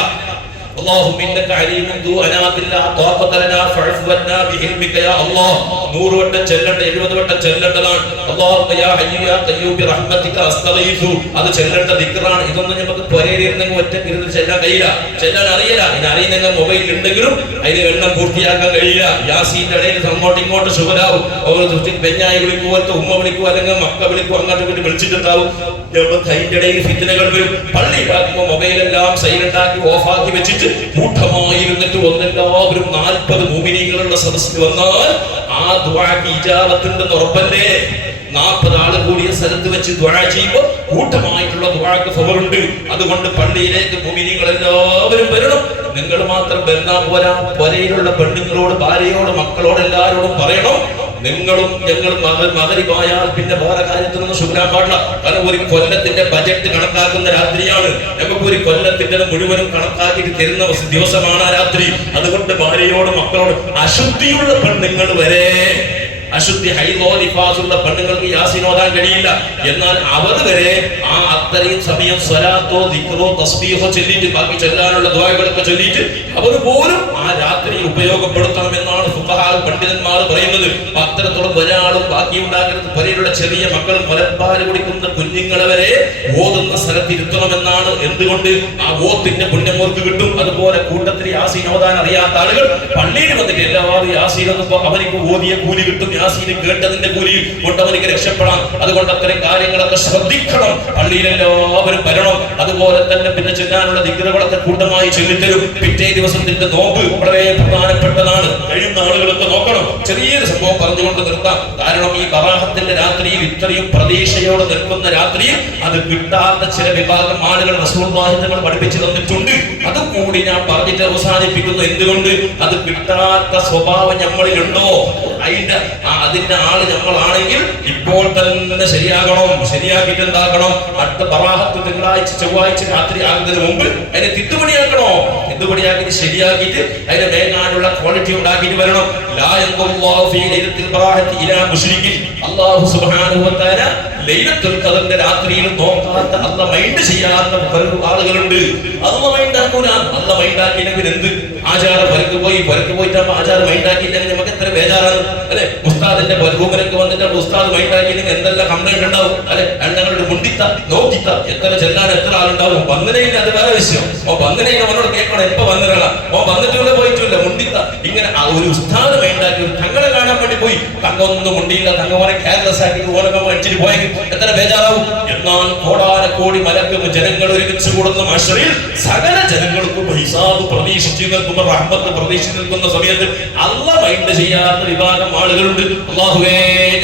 اللهم انك عليم ذو انات لا طاقه لنا فاعف عنا بعلمك يا الله. 100 വട്ടം ചെല്ലണ്ട, 70 വട്ടം ചെല്ലണ്ടതാണ്. اللهم يا حي يا قيوم برحمتك استغيث. അത് ചെല്ലണ്ട ദിക്റാണ്. ഇതൊന്നും നമുക്ക് പൊരയിലിരുന്നെങ്കിൽ ഒറ്റയ്ക്ക് ഇരുന്ന് ചെല്ലാൻ കഴിയില്ല, ചെല്ലാൻ അറിയില്ല. ഇനി അറിയുന്നെങ്കിൽ മൊബൈൽ ഉണ്ടെങ്കിലും അതിന് എണ്ണം പൂർത്തിയാക്കാൻ കഴിയില്ല. യാസീന്റെ ഇടയിൽ അങ്ങോട്ടും ഇങ്ങോട്ട് ശുഭരാവും. ഒരു പെഞ്ഞായി വിളിക്കുപോലത്തെ ഉമ്മ വിളിക്കുക, അല്ലെങ്കിൽ മക്ക വിളിക്കുക, അങ്ങോട്ട് ഇങ്ങോട്ട് വിളിച്ചിട്ടുണ്ടാവും. അതിന്റെ ഇടയിൽ ഫിത്നകൾ വരും. പള്ളിയിലാക്കുമ്പോൾ മൊബൈലെല്ലാം സൈലന്റ് ആക്കി ഓഫാക്കി വെച്ചിട്ട് കൂട്ടമായിരുന്നിട്ട് ഒന്നെല്ലാവരും 40 മുഅ്മിനീങ്ങളുള്ള സദസ്സിൽ വന്നാൽ ആ ദുആക്ക് ഇജാബത്തുണ്ടെന്ന് ഉറപ്പല്ലേ? 40 ആള് കൂടിയ സ്ഥലത്ത് വെച്ച് ദുആ ചെയ്യുമ്പോൾ കൂട്ടമായിട്ടുള്ള ദുആക്ക് ഫവറുണ്ട്. അതുകൊണ്ട് പള്ളിയിലേക്ക് മുഅ്മിനീങ്ങൾ എല്ലാവരും വരണം. നിങ്ങൾ മാത്രം വരുന്ന പോരാ, പൊരയിലുള്ള പെണ്ണുങ്ങളോട്, ഭാര്യയോട്, മക്കളോട് എല്ലാവരോടും പറയണം, നിങ്ങളും ഞങ്ങളും മഗ്‌രിബായാൽ പിന്നെ വേറെ കാര്യത്തിനൊന്നും ശുക്രാൻ പാടില്ല. കാരണം ഒരു കൊല്ലത്തിന്റെ ബജറ്റ് കണക്കാക്കുന്ന രാത്രിയാണ്. നമുക്ക് ഒരു കൊല്ലത്തിന്റെ മുഴുവനും കണക്കാക്കിയിട്ട് തരുന്ന ദിവസമാണ് ആ രാത്രി. അതുകൊണ്ട് ഭാര്യയോട്, മക്കളോട്, അശുദ്ധിയുള്ള പെണ്ണുങ്ങൾ വരെ, അശുദ്ധി ഹൈദോ നിഫാസുള്ള പെണ്ണുങ്ങൾക്ക് യാസീൻ ഓതാൻ കഴിയില്ല. എന്നാൽ അവർ വരെ ആ അത്രയും സമയം സ്വലാത്തോ ദിക്റോ തസ്ബീഹോ ചൊല്ലിയിട്ട്, ബാക്കി ചൊല്ലാനുള്ള ദുആകളൊക്കെ ചൊല്ലിയിട്ട് അവർ പോലും ആ രാത്രി ഉപയോഗപ്പെടുത്തണമെന്നാണ് ഫുഖഹാ പണ്ഡിതന്മാർ പറയുന്നത്. അത്തരത്തോളം ഒരാളും ബാക്കി ഉണ്ടാകരുത്. പലരുടെ ചെറിയ മക്കളും മുലപ്പാല് കുടിക്കുന്ന കുഞ്ഞുങ്ങളെ വരെ ഓതുന്ന സ്ഥലത്ത് ഇരുത്തണമെന്നാണ്. എന്തുകൊണ്ട്? ആ ഓത്തിന്റെ പുണ്യമോർക്ക് കിട്ടും. അതുപോലെ കൂട്ടത്തിൽ യാസീൻ ഓതാൻ അറിയാത്ത ആളുകൾ പള്ളിയിൽ വന്നിട്ട് എല്ലാവരും യാസീൻ ഒന്നും അവർക്ക് ഓതിയ കൂലി കിട്ടും, യാസീന് കേട്ടതിന്റെ കൂലി കൊണ്ട് അവർക്ക് രക്ഷപ്പെടാം. അതുകൊണ്ട് അത്തരം കാര്യങ്ങളൊക്കെ ശ്രദ്ധിക്കണം. പള്ളിയിൽ എല്ലാവരും വരണം. അതുപോലെ തന്നെ പിന്നെ ചെല്ലാനുള്ള ദിക്റുകളൊക്കെ കൂട്ടമായി ചൊല്ലിത്തരും. പിറ്റേ ദിവസത്തിന്റെ നോമ്പ് വളരെ പ്രധാനപ്പെട്ടതാണ്. കഴിയുന്ന ആളുകളൊക്കെ നോക്കണം. ചെറിയൊരു സംഭവം പറഞ്ഞുകൊണ്ട് നിർത്താം. കാരണം ഈ ബറാഅത്തിന്റെ രാത്രിയിൽ, ഇത്രയും പ്രതീക്ഷയോടെ നിൽക്കുന്ന രാത്രിയിൽ അത് കിട്ടാത്ത ചില വിഭാഗം ആളുകൾ റസൂലുള്ളാഹി തങ്ങൾ പഠിപ്പിച്ചു തന്നിട്ടുണ്ട്. അതും കൂടി ഞാൻ പറഞ്ഞിട്ട് അവസാനിപ്പിക്കുന്നു. എന്തുകൊണ്ട്? അത് കിട്ടാത്ത സ്വഭാവം നമ്മളിലുണ്ടോ, അതിന്റെ ആള് നമ്മളാണെങ്കിൽ ഇപ്പോൾ തന്നെ ശരിയാകണം. ശരിയാക്കിയിട്ട് എന്താക്കണം? അടുത്ത ബറാഅത്ത് തിങ്കളാഴ്ച ചൊവ്വാഴ്ച രാത്രി ആകുന്നതിന് മുമ്പ് അതിനെ തിട്ടുപണിയാക്കണോ? തിട്ടുപണിയാക്കിയിട്ട് ശരിയാക്കിയിട്ട് അതിന്റെ മേലാനുള്ള ക്വാളിറ്റി ഉണ്ടാക്കിയിട്ട് വരണം. ലാ യഖുല്ലാഹു ഫീ ലൈലത്തിൽ ബറാഅത്തി ഇലാ മുശ്രിക്കിൻ. അല്ലാഹു സുബ്ഹാനഹു വ തആല ലൈലത്തുൽ ഖദറിന്റെ രാത്രിയിൽ നോക്കാത്ത, അല്ല മൈൻഡ് ചെയ്യാത്ത ആളുകളുണ്ട്. അല്ല മൈൻഡാക്കൂല. അല്ല മൈൻഡാക്കിയില്ലെങ്കിൽ എന്ത് ആചാരം പരക്ക് പോയിട്ടാകുമ്പോ ആചാരം മൈൻഡാക്കിയില്ലെങ്കിൽ നമുക്ക് എത്ര ബേജാറാണ് അല്ലെ? ഉസ്താദിന്റെ റൂമിലൊക്കെ വന്നിട്ട് ഉസ്താദ് മൈൻഡാക്കിയില്ലെങ്കിൽ എന്തെല്ലാം കംപ്ലൈന്റ് ഉണ്ടാവും അല്ലെ? ഞങ്ങളുടെ മുണ്ടിത്ത നോക്കിത്ത എത്ര ചെല്ലാൻ എത്ര ആളുണ്ടാവും. വന്നനെയില്ല, അത് വേറെ വിഷയം. വന്നനെ അവനോട് കേൾക്കണം, എപ്പോ വന്നിറങ്ങ, വന്നിട്ടില്ല പോയിട്ടില്ല മുണ്ടിത്ത. ഇങ്ങനെ ഒരു ഉസ്താദ് മൈൻഡാക്കി ഒരു തങ്ങളെ കാണാൻ വേണ്ടി പോയി, തങ്ങൊന്നും മുണ്ടിയില്ല, തങ്ങോനെ കെയർലെസ് ആക്കി ഓലകം അടിച്ചിട്ട് പോയെങ്കിൽ എത്ര ബേജാറാവും. എന്നാൽ കോടാനക്കോടി മലക്കും ജനങ്ങൾ ഒരുമിച്ച് കൂടുന്ന മഹ്ശറിൽ സകല ജനങ്ങൾക്കും ഹിസാബ് പ്രതീക്ഷിച്ചു നിൽക്കുന്ന, റഹ്മത്ത് പ്രതീക്ഷിച്ചു നിൽക്കുന്ന സമയത്ത് അല്ല മൈൻഡ് ചെയ്യാത്ത വിഭാഗം ആളുകളുണ്ട്. അല്ലാഹുവേ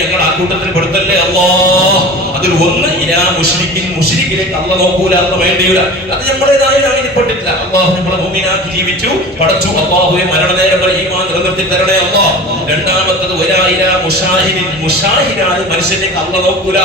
ഞങ്ങൾ ആ കൂട്ടത്തിൽ പെടുത്തല്ലേ അല്ലാഹ്. അതിൽ ഒന്ന് ഇലാ മുശ്രിക്കിൻ, മുശ്രിക്കിലേക്ക് അല്ല നോക്കൂല, അല്ല മൈൻഡ് ചെയ്യൂല. അത് നമ്മളേതായ പെട്ടിട്ടില്ല. അല്ലാഹു നമ്മളെ മുഅ്മിനാക്കി ജീവിച്ചു പഠിച്ചു. അല്ലാഹുവേ മരണനേരം വരെ ഈമാൻ നിലനിർത്തി തരണേ അല്ലാഹ്. രണ്ടാമത്തത് വലാ ഇലാ മുശാഹിദിൻ, മുശാഹിദായ മനുഷ്യനിലേക്ക് അല്ല നോക്കൂല.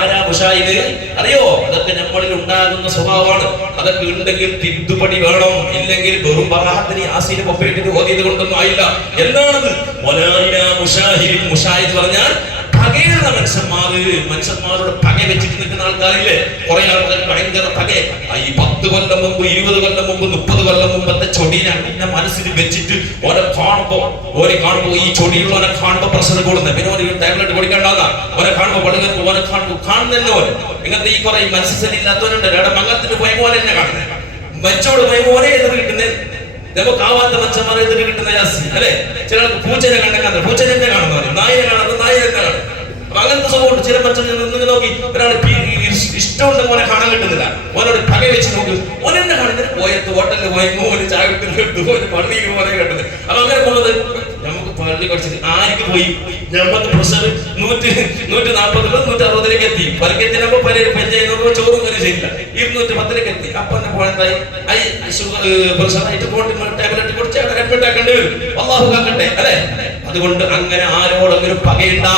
ആരാ മുശാഹിദ് അറിയോ? അതൊക്കെ നമ്മളിൽ ഉണ്ടാകുന്ന സ്വഭാവമാണ്. അതൊക്കെ ഉണ്ടെങ്കിൽ തിരുത്തുപടി വേണം, ഇല്ലെങ്കിൽ വെറും ബറാഅത്തിന് യാസീൻ ഒപ്പിട്ട് ഓതിയത് കൊണ്ടൊന്നും ആയില്ല. എന്താണത്? വലാ ഇലാ മുശാഹിദിൻ, മുശാഹിദ് പറഞ്ഞാൽ പകയുള്ള മനുഷ്യന്മാരോട് പക വെച്ചിട്ട് നിൽക്കുന്ന ആൾക്കാരില്ലേ? കുറെ ആൾക്കാർ ഭയങ്കര പക. ഈ 10 കൊല്ലം മുമ്പ്, 20 കൊല്ലം മുമ്പ്, 30 കൊല്ലം മുമ്പത്തെ ചൊടിനെ അങ്ങനെ മനസ്സിൽ വെച്ചിട്ട് ഓനെ കാണുമ്പോ ഈ ചൊടിയുള്ളവനെ കാണുമ്പോ പ്രഷർ കൂടുന്നത്. പിന്നെ ഓന് ടാബ്ലറ്റ് കൊടുക്കണ്ടാന്ന ഓനെ കാണുമ്പോ പടുക ഓനെ കാണുന്നല്ലോ. ഇങ്ങനത്തെ ഈ കുറെ മനസ്സില്ലാത്തവനുണ്ട്. അവിടെ മംഗളത്തിന് പോയ പോലെ തന്നെ കാണുന്നത്, മച്ചോട് പോയ പോലെ എതിർ കിട്ടുന്നത്. നമുക്കാവാത്ത മനുഷ്യന്മാരെ എതിർ കിട്ടുന്ന യാസി അല്ലെ? ചിലർക്ക് പൂച്ചനെ കണ്ടെങ്കിൽ പൂച്ചനെ തന്നെ കാണുന്നവര്, നായനെ കാണുന്നത് നായ തന്നെ കാണും. അപ്പൊ അങ്ങനത്തെ സ്വഭാവം ചില മനുഷ്യൻ നോക്കി ഒരാൾ ഇഷ്ടമുണ്ടെങ്കിൽ ഓനെ കാണാൻ കിട്ടുന്നില്ല. ഓനോട് പക വെച്ച് നോക്കും, ഓനെന്നെ കാണുന്നത് പോയത് ഹോട്ടലിൽ പോയെങ്കിൽ ഓന് ചായ പള്ളിയിൽ പോലെ കണ്ടത്. അപ്പൊ അങ്ങനെ പോകുന്നത് നമുക്ക് പള്ളി പഠിച്ചത് ആർക്ക് പോയി നമുക്ക് പ്രഷർ 140 160 എത്തി. പലക്കെത്തിനപ്പോ പല പഞ്ചായത്ത് ചോറും കറി ചെയ്യില്ല, 210 എത്തി. അപ്പൊ തന്നെ പോയതായി പ്രഷറായിട്ട് ടാബ്ലറ്റ് കുടിച്ച് അഡ്മിറ്റ് ആക്കേണ്ടി വരും. അല്ലാഹു കാക്കട്ടെ അല്ലെ? അതുകൊണ്ട് അങ്ങനെ ആരോടെങ്കിലും പകയുണ്ട.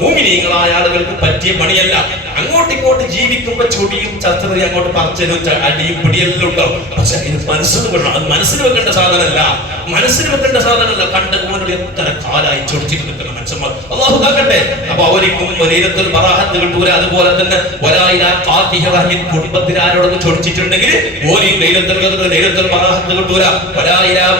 മുഅ്മിനീങ്ങളായ ആളുകൾക്ക് പറ്റിയ പണിയല്ല. അങ്ങോട്ടും ഇങ്ങോട്ട് ജീവിക്കുമ്പോ ചൊടിയും ചത്തറിയും അങ്ങോട്ട് പറച്ചലും അടിയും പിടിയെല്ലാം ഉണ്ടാവും. പക്ഷെ ഇത് മനസ്സിൽ വെക്കണം. അത് മനസ്സിൽ വെക്കേണ്ട സാധനമല്ല, കണ്ടവനോട് എത്ര കാലായി ചൊടിച്ചിട്ട് നിൽക്കുന്ന മനുഷ്യന്മാർ. അല്ലാഹു കാക്കട്ടെ. അപ്പൊ അവർക്കും ലൈലത്തുൽ ബറാഅത്ത് കിട്ടൂല. അതുപോലെ തന്നെ കുടുംബത്തിൽ ആരോടൊക്കെ ചൊടിച്ചിട്ടുണ്ടെങ്കിൽ ലൈലത്തുൽ ബറാഅത്ത് കിട്ടൂല.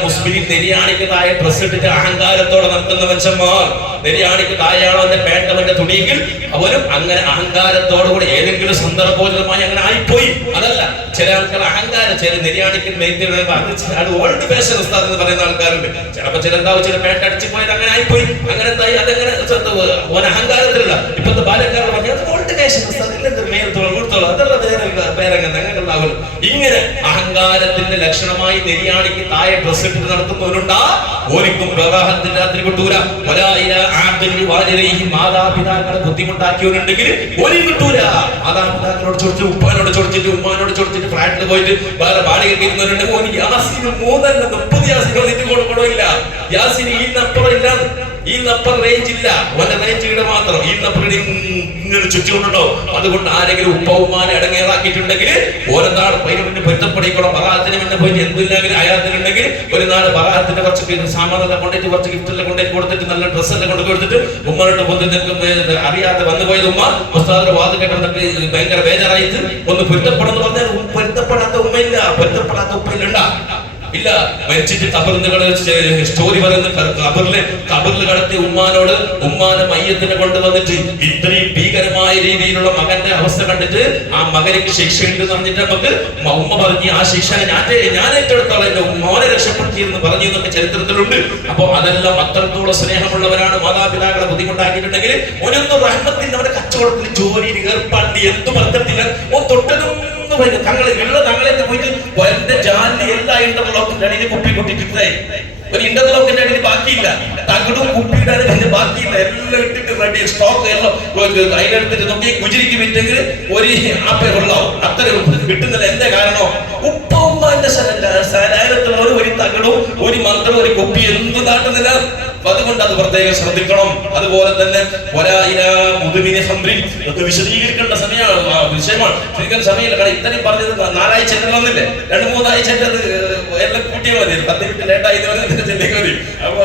മുസ്ലിം നെരിയാണിക്ക് താഴെ ഡ്രസ് ഇട്ടിട്ട് അഹങ്കാരത്തോടെ നടക്കുന്ന മനുഷ്യന്മാർ, നെരിയാണിക്ക് താഴെയാണോ അവന്റെ പേട്ടവന്റെ തുണിയെങ്കിൽ അവനും അങ്ങനെ അഹങ്കാരത്തോടുകൂടി ഏതെങ്കിലും സന്ദർഭോചിതമായി അങ്ങനെ ആയിപ്പോയി. അതല്ല, ചില ആൾക്കാർ അഹങ്കാരം, ചില നെരിയാണിക്ക് അത് ഓൾഡ് ഫാഷൻ ഉസ്താദ് എന്ന് പറയുന്ന ആൾക്കാരുണ്ട്. ചിലപ്പോ ചിലന്താവും ചില പേട്ട അടിച്ചു പോയത് അങ്ങനെ ആയിപ്പോയി. അങ്ങനെ എന്തായി? അതങ്ങനെ ഓൻ അഹങ്കാരത്തിലുള്ള ഇപ്പത്തെ ബാലക്കാർ പറഞ്ഞാൽ ഓൾഡ് ഫാഷൻ ഉസ്താദ് അതല്ല പേരങ്ങണ്ടാവുള്ളൂ. ഇങ്ങനെ അഹങ്കാരത്തിന്റെ ലക്ഷണമായി നെരിയാണിക്ക് താഴെ ഡ്രസ് ഇട്ടിട്ട് നടത്തുന്നവരുണ്ടാ. ഓരിക്കും വിവാഹത്തിന്റെ രാത്രി കിട്ടൂല. മാതാപിതാക്കളെ ബുദ്ധിമുട്ടാക്കിയവരുണ്ടെങ്കിൽ ഓരും കിട്ടൂല. മാതാപിതാക്കളോട് ചൊടിച്ച്, ഉപ്പാനോട് ചൊടിച്ചിട്ട്, ഉമ്മാനോട് ചൊടിച്ചിട്ട് ഫ്ലാറ്റിൽ പോയിട്ട് വേറെ ബാലികൾക്ക് ഇരുന്നവരുണ്ടെങ്കിൽ ഓന് യാസീന് 30 യാസീനോ നിന്റെ കൊടുക്കണമില്ല. യാസീന് ഈന്നപ്പുറം ഇല്ല, ഈന്നപ്പുറം റേഞ്ച് ഇല്ല. ഓന്റെ റേഞ്ച് ഇവിടെ മാത്രം. ഈന്നപ്പുറം ഇങ്ങനെ ചുറ്റിക്കൊണ്ടുണ്ടോ. അതുകൊണ്ട് ആരെങ്കിലും ഉപ്പവുമാനെ അടങ്ങേറാക്കിയിട്ടുണ്ടെങ്കിൽ ഓരോന്നാൾ പൈനവിന് പൊരുത്തപ്പെടിക്കണം. ബറാഅത്തിന് മുന്നേ പോയിട്ട് എന്തില്ലെങ്കിലും അയാളത്തിനുണ്ടെങ്കിൽ ഒരു നാൾ ബറാഅത്തിന്റെ കുറച്ച് സാമാനെല്ലാം കൊണ്ടിട്ട് കുറച്ച് ഗിഫ്റ്റെല്ലാം കൊണ്ടിട്ട് കൊടുത്തിട്ട് നല്ല ഡ്രസ്സെല്ലാം കൊണ്ട് കൊടുത്തിട്ട് ഉമ്മനോട്ട് പൊതുവെ അറിയാതെ വന്നു പോയത് ഉമ്മ ഉസ്താദിന്റെ വാത് കേട്ടതൊക്കെ ഭയങ്കര ബേജാറായിട്ട് ഒന്ന് പൊരുത്തപ്പെടുന്നു പറഞ്ഞാൽ പൊരുത്തപ്പെടാത്ത ഉമ്മയില്ല, പൊരുത്തപ്പെടാത്ത ഉപ്പയിലുണ്ടാ ഇല്ല. മരിച്ചിട്ട് കബറിനുകള് സ്റ്റോറി പറയുന്ന കബറിൽ കടത്തി ഉമ്മാനോട് ഉമ്മാനെ മയ്യത്തിനെ കൊണ്ടുവന്നിട്ട് ഇത്രയും ഭീകരമായ രീതിയിലുള്ള മകന്റെ അവസ്ഥ കണ്ടിട്ട് ആ മകനിക്ക് ശിക്ഷയുണ്ട് എന്ന് പറഞ്ഞിട്ട് നമുക്ക് ഉമ്മ പറഞ്ഞ് ആ ശിക്ഷനെ ഞാൻ ഏറ്റെടുത്തോളം എന്റെ മോനെ രക്ഷപ്പെടുത്തിയെന്ന് പറഞ്ഞു എന്നൊക്കെ ചരിത്രത്തിലുണ്ട്. അപ്പൊ അതെല്ലാം അത്രത്തോളം സ്നേഹമുള്ളവരാണ്. മാതാപിതാക്കളെ ബുദ്ധിമുട്ടാക്കിയിട്ടുണ്ടെങ്കിൽ ഒരൊന്നും റഹ്മത്തിന്റെ അവരുടെ കച്ചവടത്തിൽ ജോലിയിൽ ഏർപ്പാടി എന്തും അർത്ഥത്തില്ല. തൊട്ടതും തങ്ങളെ പോയിട്ട് എന്റെ ജാലിന് എല്ലാ ഇന്റർലോക്കിന്റെ അടിയിൽ കുപ്പി കൊട്ടിട്ട് ഒരു ഇന്റർലോക്കിന്റെ അടിയിൽ ബാക്കിയില്ല, തകടും കുപ്പിയുടെ അടിയിൽ ബാക്കിയില്ല, എല്ലാം ഇട്ടിട്ട് റെഡി സ്റ്റോക്ക് എല്ലാം അതിലെടുത്തിട്ട് നോക്കി കുജിരിക്ക് വിറ്റെങ്കിൽ ഒരു ആപ്പേ കൊള്ളാവും. അത്രയും കിട്ടുന്നില്ല. എന്താ കാരണോ? ഉപ്പുമ്മാന്റെ ശരീരത്തിലുള്ള ഒരു തകടും ഒരു മന്ത്രം ഒരു കുപ്പി എന്ത് നാട്ടുന്നില്ല. അതുകൊണ്ട് അത് പ്രത്യേകം ശ്രദ്ധിക്കണം. അതുപോലെ തന്നെ വിശദീകരിക്കേണ്ട വിഷയമാണ്. ശരിക്കും സമയമില്ല. കാരണം ഇത്രയും പറഞ്ഞത് 4 ആഴ്ച വന്നില്ലേ, 2-3 ആഴ്ച എല്ലാം കൂട്ടിയാൽ മതി. 10 മിനിറ്റ് ലേറ്റായി ചെല്ലേക്ക് മതി. അപ്പൊ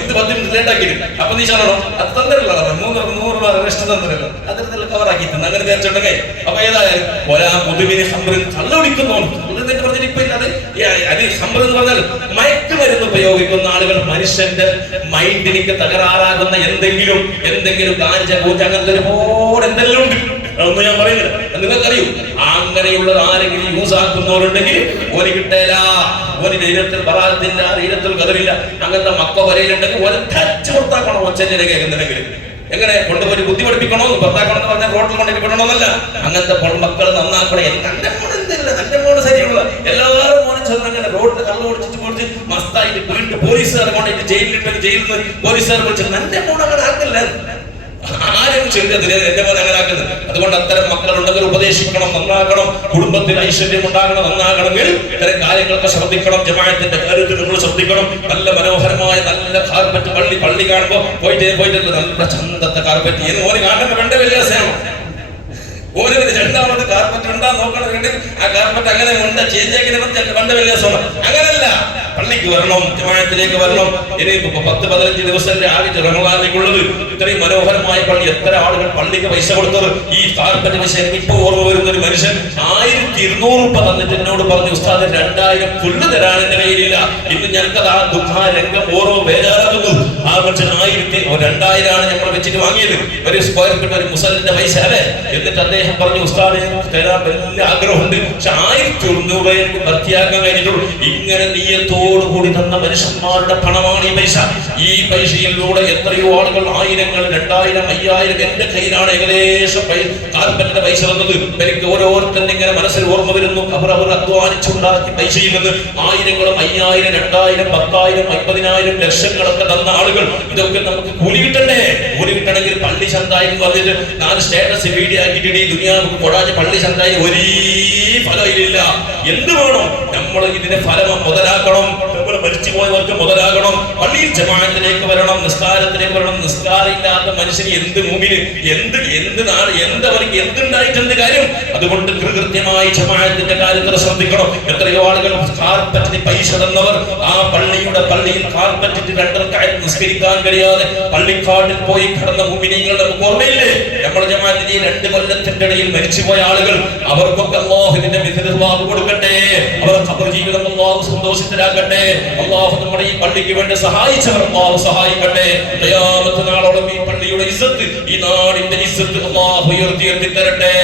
ഇത് 10 മിനിറ്റ് ലേറ്റാക്കിയിട്ട് അപ്പൊ നീ ചാണോ അത് തന്നില്ല 100 റെസ്റ്റ് തന്നില്ല അതിൽ കവറാക്കി തന്നെ അങ്ങനെ വിചാരിച്ചിട്ടുണ്ടെങ്കിൽ അപ്പൊ ഏതായാലും ഒരാ പൊതുവിനെ സംഭവം കള്ളുപിടിക്കുന്നോണ്ട് പറഞ്ഞിട്ട് ഇപ്പൊ അത് സംഭവം എന്ന് പറഞ്ഞാൽ മയക്കുമരുന്ന് ഉപയോഗിക്കുന്ന ആളുകൾ മനുഷ്യന്റെ മൈൻഡിലേക്ക് തകരാറാകുന്ന എന്തെങ്കിലും ഗാഞ്ച പൂജ അങ്ങനത്തെ ഒരുപാട് എന്തെല്ലാം ഉണ്ട്. അതൊന്നും ഞാൻ പറയുന്നില്ല, നിങ്ങൾക്കറിയൂ. അങ്ങനെയുള്ള ആരെങ്കിലും യൂസ് ആക്കുന്നവരുണ്ടെങ്കിൽ ഓന് കിട്ടേല, ഓന് ധൈര്യത്തിൽ ബറാത്തില്ല, ധൈര്യത്തിൽ കഥവില്ല. അങ്ങനത്തെ മക്ക വരയിലുണ്ടെങ്കിൽ ഓനെ തച്ച് പുറത്താക്കണം. ഒച്ചനെ കേൾക്കുന്നുണ്ടെങ്കിൽ എങ്ങനെ കൊണ്ടുപോയി ബുദ്ധി പഠിപ്പിക്കണോ, ഭർത്താക്കണം എന്ന് പറഞ്ഞാൽ റോട്ടിൽ കൊണ്ടിട്ട് വിടണമെന്നല്ല. അങ്ങനത്തെ മക്കൾ നന്നാക്കണേ. എന്റെ മോൻ എന്തില്ല, എന്റെ മോന് ശരിയുള്ള എല്ലാവരും മോനും ചെന്ന് അങ്ങനെ റോഡിൽ കള്ളു ഓടിച്ചിട്ട് കൊടുത്ത് മസ്തായിട്ട് വീണ്ടും പോലീസുകാരെ കൊണ്ടിട്ട് ജയിലിലിട്ട് ജയിലിൽ നിന്ന് പോലീസുകാർ വിളിച്ചിട്ട് എന്റെ മോൻ അങ്ങനെ ആക്കില്ല. ആരും ചെയ്തതിന് എന്റെ മോൻ അങ്ങനെ ആക്കുന്നത്. അതുകൊണ്ട് അത്തരം മക്കളുണ്ടെങ്കിൽ ഉപദേശിക്കണം, നന്നാക്കണം. കുടുംബത്തിൽ ഐശ്വര്യം ഉണ്ടാകണം, നന്നാകണമെങ്കിൽ ഇത്തരം കാര്യങ്ങളൊക്കെ ശ്രദ്ധിക്കണം. ജമാഅത്തിന്റെ കാര്യത്തിൽ നമ്മൾ ശ്രദ്ധിക്കണം. നല്ല മനോഹരമായ നല്ല കാർപ്പറ്റ് പള്ളി കാണുമ്പോ പോയിട്ട് നല്ല ചന്തത്തെ കാർപ്പറ്റ് ഓന് കാണുമ്പോ വേണ്ട വലിയ സേവനം. ഓരോ രണ്ടാമത് കാർപ്പറ്റ് ഉണ്ടാ നോക്കണമെങ്കിൽ ആ കാർപ്പറ്റ് അങ്ങനെ ഉണ്ട് ചേഞ്ച് ആക്കി വേണ്ട വലിയ സേവനം. അങ്ങനല്ല, പള്ളിക്ക് വരണം, ജമാഅത്തിലേക്ക് വരണം. ഇനി 10-15 ദിവസം ആദ്യത്തെ റമദാനിലേക്കുള്ളത്. ഇത്രയും മനോഹരമായ പള്ളി, എത്ര ആളുകൾ പള്ളിക്ക് പൈസ കൊടുത്തത്. ഈ കാർപ്പറ്റ് പൈസ ഇപ്പൊ ഓർമ്മ വരുന്ന ഒരു മനുഷ്യൻ 1200 രൂപ തന്നിട്ട് എന്നോട് പറഞ്ഞു, ഉസ്താദ് 2000 ഫുള്ള് തരാൻ എന്റെ കയ്യിലില്ല. ഇന്ന് ഞങ്ങൾക്കത് ആ ദുഃഖാരംഗം ഓർമ്മ ബേജാറാകുന്നു. ആ മനുഷ്യൻ 2000 ആണ് നമ്മൾ വെച്ചിട്ട് വാങ്ങിയത്, ഒരു സ്ക്വയർ ഫീറ്റ് ഒരു മുസലിന്റെ പൈസ അല്ലേ. എന്നിട്ട് അദ്ദേഹം പറഞ്ഞു, ഉസ്താദ് തരാൻ വലിയ ആഗ്രഹമുണ്ട്, പക്ഷെ 1100 എനിക്ക് ഭർത്തിയാക്കാൻ കഴിഞ്ഞിട്ടുള്ളൂ. ഇങ്ങനെ നീയത്തോടുകൂടി തന്ന മനുഷ്യന്മാരുടെ പണമാണ് ഈ പൈസ. ഈ പൈസയിലൂടെ എത്രയോ ആളുകൾ 1000, 2000, 5000 എന്റെ കയ്യിലാണ് ഏകദേശം കാർപ്പറ്റിന്റെ പൈസ തന്നത്. എനിക്ക് ഓരോരുത്തരും ഇങ്ങനെ മനസ്സിൽ ഓർമ്മ വരുന്നു. അവർ അധ്വാനിച്ചുണ്ടാക്കി പൈസയിൽ നിന്ന് 1000, 5000, 2000, 10,000, 50,000 ലക്ഷങ്ങളൊക്കെ തന്ന ആളുകൾ. ഇതൊക്കെ നമുക്ക് കൂലി കിട്ടണ്ടേ? കൂലി കിട്ടണമെങ്കിൽ പള്ളി ചന്തായി പറഞ്ഞിട്ട് 4 സ്റ്റാറ്റസ് വീഡിയോ ആക്കിയിട്ട് ഈ ദുനിയാവ് കൊടാഞ്ഞ പള്ളി ചന്തായി ഒരേ ഫലമില്ല. എന്ത് വേണം? നമ്മൾ ഇതിന്റെ ഫലം മുതലാക്കണം. മരിച്ചു പോയവർക്ക് മുതലാകണം. പള്ളിയിൽ ജമാഅത്തിലേക്ക് വരണം, നിസ്കാരത്തിലേക്ക് വരണം. നിസ്കാരം ഇല്ലാത്ത മനുഷ്യന് എന്ത് മുമ്പിന് എന്തവർക്ക് എന്തുണ്ടായിട്ട് എന്ത് കാര്യം? അതുകൊണ്ട് കൃത്യമായി ജമാഅത്തിന്റെ കാര്യത്തിൽ ശ്രദ്ധിക്കണം. എത്രയോ ആളുകൾ കാർപ്പറ്റിന് പൈസ തന്നവർ ആ പള്ളിയിൽ കാർപ്പറ്റിന് 2 റക്അത്ത് നിസ്കരിക്കാൻ കഴിയാതെ പള്ളിക്കാട്ടിൽ പോയി കിടന്ന മുഅ്മിനീങ്ങളുടെ നമുക്ക് ഓർമ്മയില്ലേ? നമ്മുടെ ജമാഅത്തിന്റെ 2 കൊല്ലത്തിന്റെ ഇടയിൽ മരിച്ചുപോയ ആളുകൾ, അവർക്കൊക്കെ അല്ലാഹുവിന്റെ മിഥ്ലവാദ് കൊടുക്കട്ടെ. അവർ ഖബർ ജീവിതം അല്ലാഹു സന്തോഷത്തിലാക്കട്ടെ. അല്ലാഹു നമ്മുടെ ഈ പള്ളിക്ക് വേണ്ടി സഹായിച്ചവർ അല്ലാഹു സഹായിക്കട്ടെ. ഖിയാമത്ത് നാളോളം ഈ പള്ളിയുടെ ഇസ്സത്ത്, ഈ നാടിന്റെ ഇസ്സത്ത് അല്ലാഹു ഉയർത്തി തരട്ടെ.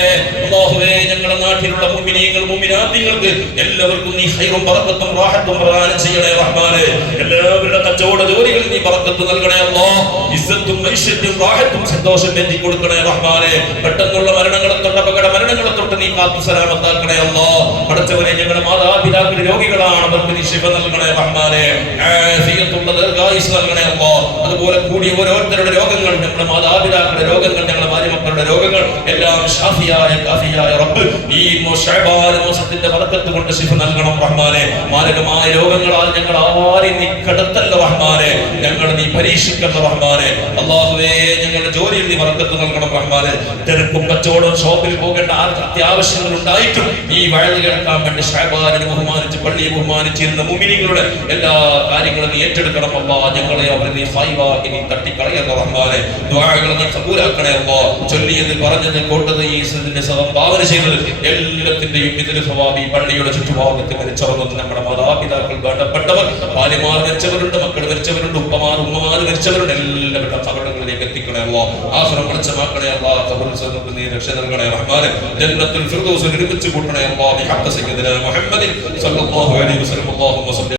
അല്ലാഹുവേ, ഞങ്ങളുടെ നാട്ടിലുള്ള മുഅ്മിനീങ്ങൾ മുഅ്മിനാത്തുകൾക്ക് എല്ലാവർക്കും നീ ഖൈറും ബറക്കത്തും റാഹത്തും പ്രദാനം ചെയ്യണേ റഹ്മാനേ. എല്ലാവരുടെ കച്ചവട ജോലികളിൽ നീ ബറക്കത്ത് നൽകണേ അല്ലാഹ്. ഇസ്സത്തും ഐശ്വര്യവും റാഹത്തും സന്തോഷം നൽകി കൊടുക്കണേ റഹ്മാനേ. പെട്ടെന്നുള്ള മരണങ്ങളെ തൊട്ട് അപകട മരണങ്ങളെ തൊട്ട് നീ കാത്തു സലാമത്താക്കണേ അല്ലാഹ്. പഠിച്ചവനെ, ഞങ്ങളുടെ മാതാപിതാക്കൾ രോഗികളാണ്, അവർക്ക് നീ ശിഫ നൽകണേ റഹ്മാനേ. ആഫിയത്തുള്ള ദീർഘായുസ്സ് നൽകണേ അല്ലാഹ്. അതുപോലെ കൂടിയ ഓരോരുത്തരുടെ രോഗങ്ങൾ, ഞങ്ങളുടെ മാതാപിതാക്കളുടെ രോഗങ്ങൾ, ഞങ്ങളുടെ ഭാര്യമക്കളുടെ രോഗങ്ങൾ എല്ലാം ഷാഫിയായ കാഫിയായ റബ്ബ് ഈ ശഅബാൻ മാസത്തിന്റെ ബറക്കത്ത് കൊണ്ട് ശിഫ നൽകണം റഹ്മാനേ. മാരകമായ രോഗങ്ങളാൽ ഞങ്ങൾ ആരെയും നീ കടത്തല്ല റഹ്മാനേ. ഞങ്ങൾ നീ പരീക്ഷിക്കണ്ട റഹ്മാനേ. അല്ലാഹുവേ, ഞങ്ങളുടെ ജോലിയിൽ നീ ബറക്കത്ത് നൽകണം റഹ്മാനേ. തിരക്കും കച്ചവടവും ഷോപ്പിൽ പോകേണ്ട അത്യാവശ്യങ്ങൾ ഉണ്ടായിട്ടും ഈ വഴി കേൾക്കാൻ വേണ്ടി ശഅബാനിനെ ബഹുമാനിച്ച് പള്ളിയെ ബഹുമാനിച്ചിരുന്ന മുഅ്മിനീങ്ങളുടെ എല്ലാ കാര്യങ്ങളും നീ ഏറ്റെടുക്കണം അല്ലാഹ്. ഞങ്ങളെ അവരെ നീ ഫൈവാക്കി നീ തട്ടിക്കളയല്ല റഹ്മാനേ. ദുആകളെ നീ ഖബൂലാക്കണേ അല്ലാഹ്. ചൊല്ലിയത് പറഞ്ഞത് കോട്ടത് ഈ ഇതിന്റെ സംഭാവന ചെയ്തത് എല്ലാത്തിന്റെയും ഇതിൽ സവാബി പള്ളിയുടെ ചുറ്റുഭാഗത്ത് മരിച്ചവരുന്നത് നമ്മുടെ മാതാപിതാക്കൾ വേണ്ടപ്പെട്ടവർ, ഭാര്യമാർ മരിച്ചവരുണ്ട്, മക്കൾ മരിച്ചവരുണ്ട്, ഉമ്മമാർ മരിച്ചവരുണ്ട്. എല്ലാവരുടെ കബറുകളിലേക്ക് എത്തിക്കണേ അല്ലാഹ്. ആഖിറം വെളിച്ചമാക്കണേ അല്ലാഹ്. ഖബറിൽ ചെന്ന് നീ രക്ഷ നൽകണേ റഹ്മാനേ. ജന്നത്തുൽ ഫിർദൗസിൽ ഒരുമിച്ച് കൂട്ടണേ അല്ലാഹ്. ബിഹഖ് സയ്യിദിനാ മുഹമ്മദിൻ സ്വല്ലല്ലാഹു അലൈഹി വസല്ലം. അല്ലാഹുമ്മ